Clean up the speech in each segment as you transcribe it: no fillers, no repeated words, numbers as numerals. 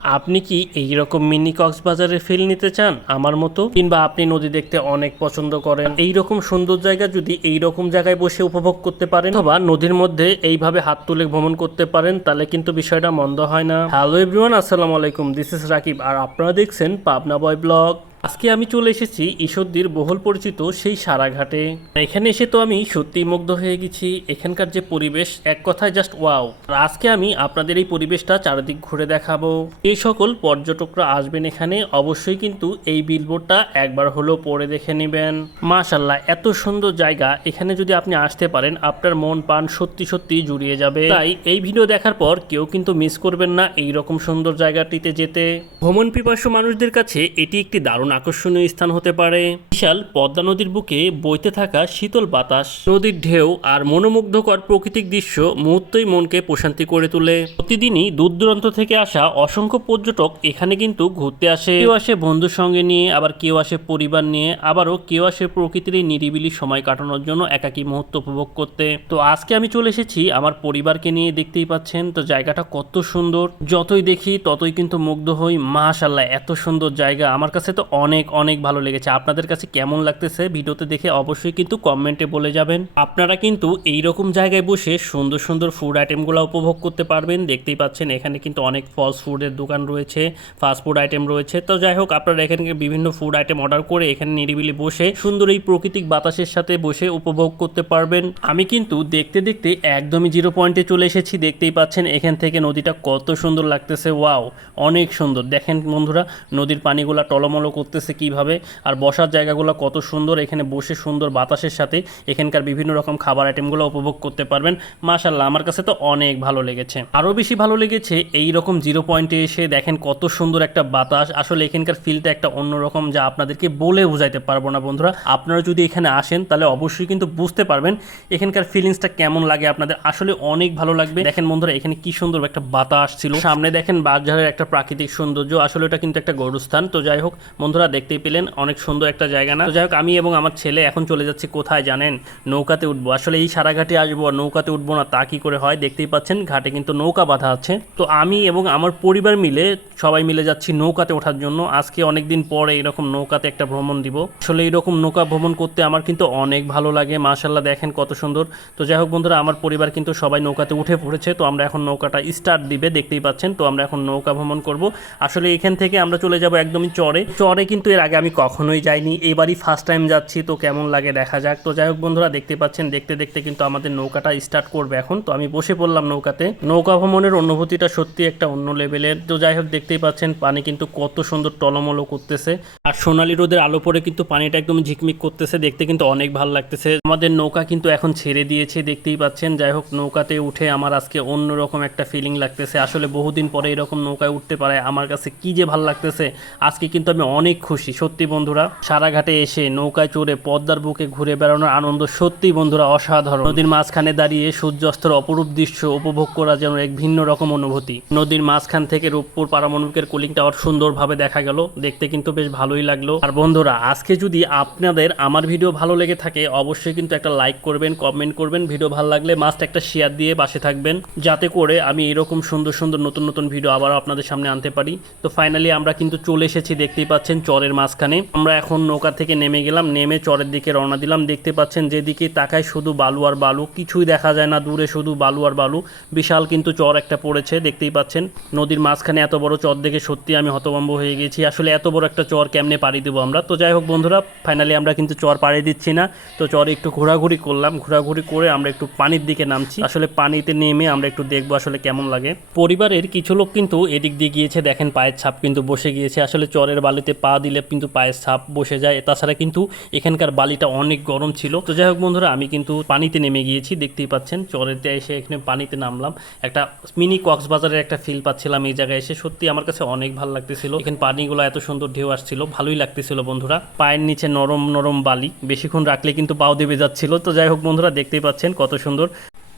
আপনি কি এই রকম মিনি কক্সবাজারের ফিল নিতে চান আমার মতো, কিংবা আপনি নদী দেখতে অনেক পছন্দ করেন? এই রকম সুন্দর জায়গা যদি এই রকম জায়গায় বসে উপভোগ করতে পারেন অথবা নদীর মধ্যে এইভাবে হাত তুলে ভ্রমণ করতে পারেন, তাহলে কিন্তু বিষয়টা মন্দ হয় না। হ্যালো এভরিওয়ান, আসসালামু আলাইকুম, দিস ইজ রাকিব আর আপনারা দেখছেন পাবনা বয় ব্লগ। আজকে আমি চলে এসেছি ঈশ্বরদীর বহুল পরিচিত সেই সারাঘাটে। এখানে এসে তো আমি সত্যিই মুগ্ধ হয়ে গেছি। এখানকার যে পরিবেশ, এক কথায় জাস্ট ওয়াও। আর আজকে আমি আপনাদের এই পরিবেশটা চারিদিক ঘুরে দেখাবো। এই সকল পর্যটকরা আসবেন এখানে, অবশ্যই কিন্তু এই বিলবোর্ডটা একবার হলেও পড়ে দেখে নেবেন। মাশাআল্লাহ, এত সুন্দর জায়গা, এখানে যদি আপনি আসতে পারেন আপনার মন প্রাণ সত্যি সত্যি জুড়িয়ে যাবে। তাই এই ভিডিও দেখার পর কেউ কিন্তু মিস করবেন না এই রকম সুন্দর জায়গাটিতে যেতে। ভ্রমণ পিপাসু মানুষদের কাছে এটি একটি দারুণ আকর্ষণীয় স্থান হতে পারে। বিশাল পদ্মা নদীর বুকে বইতে থাকা শীতল বাতাস, নদীর ঢেউ আর মনোমুগ্ধকর প্রাকৃতিক দৃশ্য মুহূর্তেই মনকে প্রশান্তি করে তোলে। প্রতিদিনই দূর দূরান্ত থেকে আসা অসংখ্য পর্যটক এখানে কিন্তু ঘুরতে আসে। কেউ আসে বন্ধুর সঙ্গে নিয়ে, আবার কেউ আসে পরিবার নিয়ে, আবারও কেউ আসে প্রকৃতির এই নিরিবিলি সময় কাটানোর জন্য, একাকী মুহূর্ত উপভোগ করতে। তো আজকে আমি চলে এসেছি আমার পরিবারকে নিয়ে। দেখতেই পাচ্ছেন তো জায়গাটা কত সুন্দর, যতই দেখি ততই কিন্তু মুগ্ধ হই। মাশাআল্লাহ, এত সুন্দর জায়গা, আমার কাছে তো অনেক অনেক ভালো লেগেছে। আপনাদের কাছে কেমন লাগতেছে ভিডিওতে দেখে অবশ্যই কিন্তু কমেন্টে বলে যাবেন। আপনারা কিন্তু এই রকম জায়গায় বসে সুন্দর সুন্দর ফুড আইটেমগুলো উপভোগ করতে পারবেন। দেখতেই পাচ্ছেন এখানে কিন্তু অনেক ফাস্ট ফুডের দোকান রয়েছে, ফাস্ট ফুড আইটেম রয়েছে। তো যাই হোক, আপনারা এখানে বিভিন্ন ফুড আইটেম অর্ডার করে এখানে নিরিবিলি বসে সুন্দর এই প্রাকৃতিক বাতাসের সাথে বসে উপভোগ করতে পারবেন। আমি কিন্তু দেখতে দেখতে একদমই জিরো পয়েন্টে চলে এসেছি। দেখতেই পাচ্ছেন এখান থেকে নদীটা কত সুন্দর লাগতেছে। ওয়াও, অনেক সুন্দর। দেখেন বন্ধুরা, নদীর পানিগুলা টলমলো করতেছে কিভাবে, আর বসার জায়গাগুলো কত সুন্দর। এখানে বসে সুন্দর বাতাসের সাথে এখানকার বিভিন্ন রকম খাবার আইটেমগুলো উপভোগ করতে পারবেন। মাশাআল্লাহ, আমার কাছে তো অনেক ভালো লেগেছে। আরও বেশি ভালো লেগেছে এই রকম জিরো পয়েন্টে এসে দেখেন কত সুন্দর একটা বাতাস। আসলে এখানকার ফিলটা একটা অন্যরকম, যা আপনাদেরকে বলে বোঝাইতে পারবো না বন্ধুরা। আপনারা যদি এখানে আসেন তাহলে অবশ্যই কিন্তু বুঝতে পারবেন এখানকার ফিলিংসটা কেমন লাগে আপনাদের। আসলে অনেক ভালো লাগবে। দেখেন বন্ধুরা, এখানে কি সুন্দর একটা বাতাস ছিল। সামনে দেখেন বাঁশঝাড়ের একটা প্রাকৃতিক সৌন্দর্য। আসলে এটা কিন্তু একটা গরুস্থান। তো যাই হোক বন্ধুরা, দেখতেই পেলেন অনেক সুন্দর একটা জায়গা না? তো যাই হোক, আমি এবং আমার ছেলে এখন চলে যাচ্ছি কোথায় জানেন? নৌকাতে উঠবো। আসলে এই সারাঘাটে আসবো আর নৌকাতে উঠবো না তা কি করে হয়? দেখতেই পাচ্ছেন ঘাটে কিন্তু নৌকা বাঁধা আছে। তো আমি এবং আমার পরিবার মিলে সবাই মিলে যাচ্ছি নৌকাতে ওঠার জন্য। আজকে অনেকদিন পরে এরকম নৌকাতে একটা ভ্রমণ দিব। আসলে এইরকম নৌকা ভ্রমণ করতে আমার কিন্তু অনেক ভালো লাগে। মাশাআল্লাহ, দেখেন কত সুন্দর। তো যাই হোক বন্ধুরা, আমার পরিবার কিন্তু সবাই নৌকাতে উঠে পড়েছে। তো আমরা এখন নৌকাটা স্টার্ট দিবে, দেখতেই পাচ্ছেন। তো আমরা এখন নৌকা ভ্রমণ করব। আসলে এখান থেকে আমরা চলে যাব একদমই চরে। চরে কিন্তু এর আগে আমি কখনোই যাইনি, এবারই ফার্স্ট টাইম যাচ্ছি। তো কেমন লাগে দেখা যাক। তো যাই হোক বন্ধুরা, দেখতে পাচ্ছেন দেখতে দেখতে কিন্তু আমাদের নৌকাটা স্টার্ট করবে এখন। তো আমি বসে পড়লাম নৌকাতে। নৌকা ভ্রমণের অনুভূতিটা সত্যি একটা অন্য লেভেলের। তো যাই হোক, দেখতেই পাচ্ছেন পানি কিন্তু কত সুন্দর টলমলো করতেছে, আর সোনালী রোদের আলো পরে কিন্তু পানিটা একদম ঝিকমিক করতেছে। দেখতে কিন্তু অনেক ভালো লাগতেছে। আমাদের নৌকা কিন্তু এখন ছেড়ে দিয়েছে, দেখতেই পাচ্ছেন। যাই হোক, নৌকাতে উঠে আমার আজকে অন্যরকম একটা ফিলিং লাগতেছে। আসলে বহুদিন পরে এরকম নৌকায় উঠতে পারে আমার কাছে কি যে ভালো লাগতেছে। আজকে কিন্তু আমি অনেক খুশি সত্যি বন্ধুরা। সারাঘাটে এসে নৌকায় চড়ে পদ্মার বুকে ঘুরে বেড়ানোর আনন্দ সত্যি বন্ধুরা অসাধারণ। নদীর মাঝখানে দাঁড়িয়ে সূর্যাস্তের অপরূপ দৃশ্য উপভোগ করা যেন এক ভিন্ন রকম অনুভূতি। নদীর মাঝখান থেকে রূপপুর পারমাণবিকের কুলিং টাওয়ার সুন্দরভাবে দেখা গেল, দেখতে কিন্তু বেশ ভালোই লাগলো। আর বন্ধুরা, আজকে যদি আপনাদের আমার ভিডিও ভালো লেগে থাকে অবশ্যই কিন্তু একটা লাইক করবেন, কমেন্ট করবেন। ভিডিও ভালো লাগলে মাস্ট একটা শেয়ার দিয়ে পাশে থাকবেন, যাতে করে আমি এরকম সুন্দর সুন্দর নতুন নতুন ভিডিও আবার আপনাদের সামনে আনতে পারি। তো ফাইনালি আমরা কিন্তু চলে এসেছি, দেখতেই পাচ্ছেন চরের মাঝখানে। আমরা এখন নৌকা থেকে নেমে গেলাম, নেমে চরের দিকে রওনা দিলাম। দেখতে পাচ্ছেন যেদিকে তাকায় শুধু বালু আর বালু, কিছুই দেখা যায় না, দূরে শুধু বালু আর বালু। বিশাল কিন্তু চর একটা পড়েছে, দেখতেই পাচ্ছেন। নদীর মাঝখানে এত বড় চর দেখে সত্যি আমি হতভম্ব হয়ে গেছি। আসলে এত বড় একটা চর কেমনে পাড়ি দেবো আমরা? তো যাই হোক বন্ধুরা, ফাইনালি আমরা কিন্তু চর পাড়ি দিচ্ছি না। তো চরে একটু ঘোরাঘুরি করলাম, ঘোরাঘুরি করে আমরা একটু পানির দিকে নামছি। আসলে পানিতে নেমে আমরা একটু দেখবো আসলে কেমন লাগে। পরিবারের কিছু লোক কিন্তু এদিক দিয়ে গিয়েছে, দেখেন পায়ের ছাপ কিন্তু বসে গিয়েছে। আসলে চরের বালিতে পা দিলে কিন্তু পায়ের ছাপ বসে যায়। তাছাড়া কিন্তু এখানকার বালিটা অনেক গরম ছিল। তো যাই হোক বন্ধুরা, আমি কিন্তু পানিতে নেমে গিয়েছি, দেখতেই পাচ্ছেন। চরেতে এসে এখানে পানিতে নামলাম, একটা মিনি কক্সবাজারের একটা ফিল পাচ্ছিলাম এই জায়গায় এসে। সত্যি আমার কাছে অনেক ভালো লাগতেছিল। এখানে পানিগুলো এত সুন্দর ঢেউ আসছিল, ভালোই লাগতেছিল বন্ধুরা। পায়ের নিচে নরম নরম বালি, বেশিক্ষণ রাখলে কিন্তু পাও দেবে যাচ্ছিল। তো যাই হোক বন্ধুরা, দেখতেই পাচ্ছেন কত সুন্দর।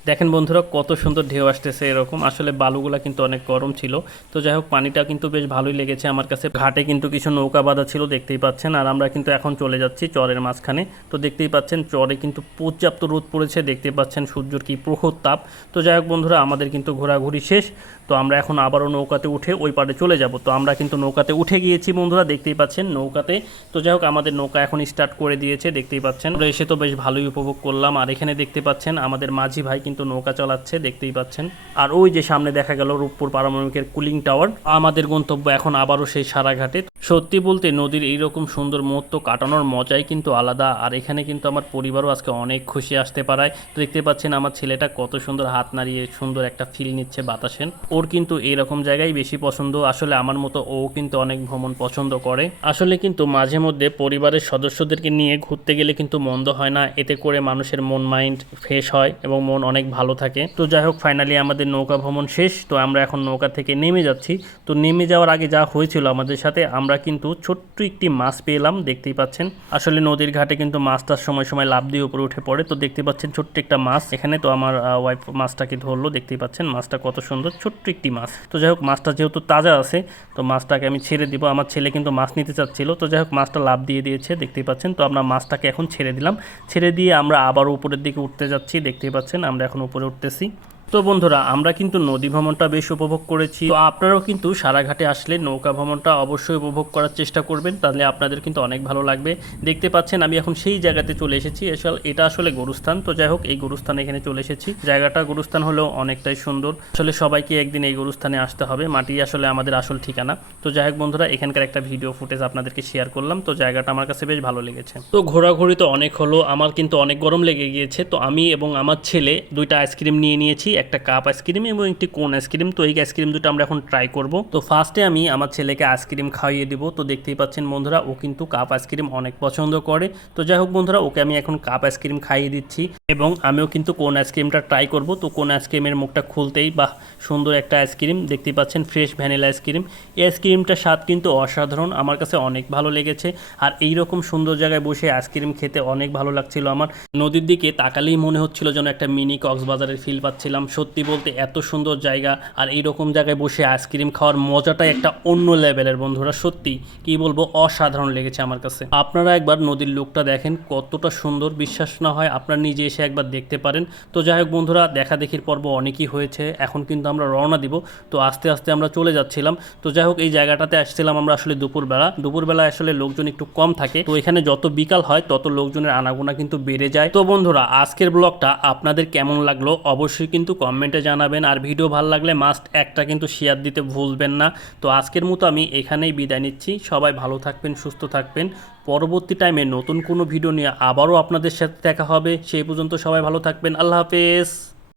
দেখেন বন্ধুরা কত সুন্দর ঢেউ আসতেছে এরকম। আসলে বালুগুলা কিন্তু অনেক গরম ছিল। তো যাই হোক, পানিটা কিন্তু বেশ ভালোই লেগেছে আমার কাছে। ঘাটে কিন্তু কিছু নৌকা বাঁধা ছিল, দেখতেই পাচ্ছেন। আর আমরা কিন্তু এখন চলে যাচ্ছি চরের মাঝখানে। তো দেখতেই পাচ্ছেন চরে কিন্তু পর্যাপ্ত রোদ পড়েছে, দেখতেই পাচ্ছেন সূর্যের কি প্রখর তাপ। তো যাই হোক বন্ধুরা, আমাদের কিন্তু ঘোরাঘুরি শেষ। তো তো আমরা এখন আবারও নৌকাতে উঠে ওই পারে চলে যাব। তো আমরা কিন্তু নৌকাতে উঠে গিয়েছি বন্ধুরা, দেখতেই পাচ্ছেন নৌকাতে। তো যাই হোক আমাদের নৌকা এখন স্টার্ট করে দিয়েছে, দেখতেই পাচ্ছেন। আমরা এসে তো বেশ ভালোই উপভোগ করলাম। আর এখানে দেখতে পাচ্ছেন আমাদের মাঝি ভাই কিন্তু নৌকা চালাচ্ছে, দেখতেই পাচ্ছেন। আর ওই যে সামনে দেখা গেল রূপপুর পারমাণবিকের কুলিং টাওয়ার। আমাদের গন্তব্য এখন আবারও সেই সারাঘাটে। সত্যি বলতে নদীর এইরকম সুন্দর মুহূর্ত কাটানোর মজাই কিন্তু আলাদা। আর এখানে কিন্তু আমার পরিবারও আজকে অনেক খুশি আসতে পারায়। তো দেখতে পাচ্ছেন আমার ছেলেটা কত সুন্দর হাত নাড়িয়ে সুন্দর একটা ফিল নিচ্ছে বাতাসের। ওর কিন্তু এইরকম জায়গায় বেশি পছন্দ। আসলে আমার মতো ও কিন্তু অনেক ভ্রমণ পছন্দ করে। আসলে কিন্তু মাঝে মধ্যে পরিবারের সদস্যদেরকে নিয়ে ঘুরতে গেলে কিন্তু মন্দ হয় না। এতে করে মানুষের মন মাইন্ড ফ্রেশ হয় এবং মন অনেক ভালো থাকে। তো যাই হোক ফাইনালি আমাদের নৌকা ভ্রমণ শেষ। তো আমরা এখন নৌকা থেকে নেমে যাচ্ছি। তো নেমে যাওয়ার আগে যা হয়েছিল আমাদের সাথে, আমরা কিন্তু ছোট্ট একটি মাছ পেলাম, দেখতেই পাচ্ছেন। আসলে নদীর ঘাটে কিন্তু মাছটার সময় সময় লাফ দিয়ে উপরে উঠে পড়ে। তো দেখতে পাচ্ছেন ছোট্ট একটা মাছ এখানে। তো আমার ওয়াইফ মাছটাকে ধরলো, দেখতেই পাচ্ছেন মাছটা কত সুন্দর, ছোট্ট একটি মাছ। তো যাই হোক মাছটা যেহেতু তাজা আছে, তো মাছটাকে আমি ছেড়ে দিব। আমার ছেলে কিন্তু মাছ নিতে চাচ্ছিল। তো যাই হোক মাছটা লাফ দিয়ে দিয়েছে, দেখতেই পাচ্ছেন। তো আমরা মাছটাকে এখন ছেড়ে দিলাম। ছেড়ে দিয়ে আমরা আবার উপরের দিকে উঠতে যাচ্ছি, দেখতেই পাচ্ছেন আমরা এখন উপরে উঠতেছি। তো বন্ধুরা আমরা কিন্তু নদী ভ্রমণটা বেশ উপভোগ করেছি। তো আপনারাও কিন্তু সারাঘাটে আসলে নৌকা ভ্রমণটা অবশ্যই উপভোগ করার চেষ্টা করবেন, তাহলে আপনাদের কিন্তু অনেক ভালো লাগবে। দেখতে পাচ্ছেন আমি এখন সেই জায়গাতে চলে এসেছি। এটা আসলে গরুস্থান। তো যাই হোক এই গরুস্থানে এখানে চলে এসেছি। জায়গাটা গরুস্থান হলেও অনেকটাই সুন্দর। আসলে সবাইকে একদিন এই গরুস্থানে আসতে হবে। মাটি আসলে আমাদের আসল ঠিকানা। তো যাই হোক বন্ধুরা এখানকার একটা ভিডিও ফুটেজ আপনাদেরকে শেয়ার করলাম। তো জায়গাটা আমার কাছে বেশ ভালো লেগেছে। তো ঘোরাঘুরি তো অনেক হলো, আমার কিন্তু অনেক গরম লেগে গিয়েছে। তো আমি এবং আমার ছেলে দুইটা আইসক্রিম নিয়ে নিয়েছি, একটা কাপ আইসক্রিম এবং একটি কোন আইসক্রিম। তো এই আইসক্রিম দুটো আমরা এখন ট্রাই করব। তো ফার্স্টে আমি আমার ছেলেকে আইসক্রিম খাইয়ে দিব। তো দেখতেই পাচ্ছেন বন্ধুরা ও কিন্তু কাপ আইসক্রিম অনেক পছন্দ করে। তো যাই হোক বন্ধুরা ওকে আমি এখন কাপ আইসক্রিম খাইয়ে দিচ্ছি এবং আমিও কিন্তু কোন আইসক্রিমটা ট্রাই করব। তো কোন আইসক্রিমের মুখটা খুলতেই বাহ সুন্দর একটা আইসক্রিম, দেখতেই পাচ্ছেন ফ্রেশ ভ্যানিলা আইসক্রিম। এই আইসক্রিমটার স্বাদ কিন্তু অসাধারণ, আমার কাছে অনেক ভালো লেগেছে। আর এইরকম সুন্দর জায়গায় বসে আইসক্রিম খেতে অনেক ভালো লাগছিল আমার। নদীর দিকে তাকালেই মনে হচ্ছিল যেন একটা মিনি কক্সবাজারের ফিল পাচ্ছিলাম। সত্যি বলতে এত সুন্দর জায়গা আর এইরকম জায়গায় বসে আইসক্রিম খাওয়ার মজাটাই একটা অন্য লেভেলের বন্ধুরা। সত্যি কি বলবো, অসাধারণ লেগেছে আমার কাছে। আপনারা একবার নদীর লুকটা দেখেন কতটা সুন্দর, বিশ্বাস না হয় আপনারা নিজে এসে একবার দেখতে পারেন। তো যাই হোক বন্ধুরা দেখা দেখির পর্ব অনেকই হয়েছে, এখন কিন্তু আমরা রওনা দিব। তো আস্তে আস্তে আমরা চলে যাচ্ছিলাম। তো যাই হোক এই জায়গাটাতে আসছিলাম আমরা আসলে দুপুরবেলা আসলে লোকজন একটু কম থাকে। তো এখানে যত বিকাল হয় তত লোকজনের আনাগোনা কিন্তু বেড়ে যায়। তো বন্ধুরা আজকের ব্লগটা আপনাদের কেমন লাগলো অবশ্যই কিন্তু কমেন্টে জানাবেন। আর ভিডিও ভালো লাগলে মাস্ট একটা কিন্তু শেয়ার দিতে ভুলবেন না। তো আজকের মতো আমি এখানেই বিদায় নিচ্ছি। সবাই ভালো থাকবেন, সুস্থ থাকবেন। পরবর্তী টাইমে নতুন কোনো ভিডিও নিয়ে আবারও আপনাদের সাথে দেখা হবে। সেই পর্যন্ত সবাই ভালো থাকবেন। আল্লাহ হাফেজ।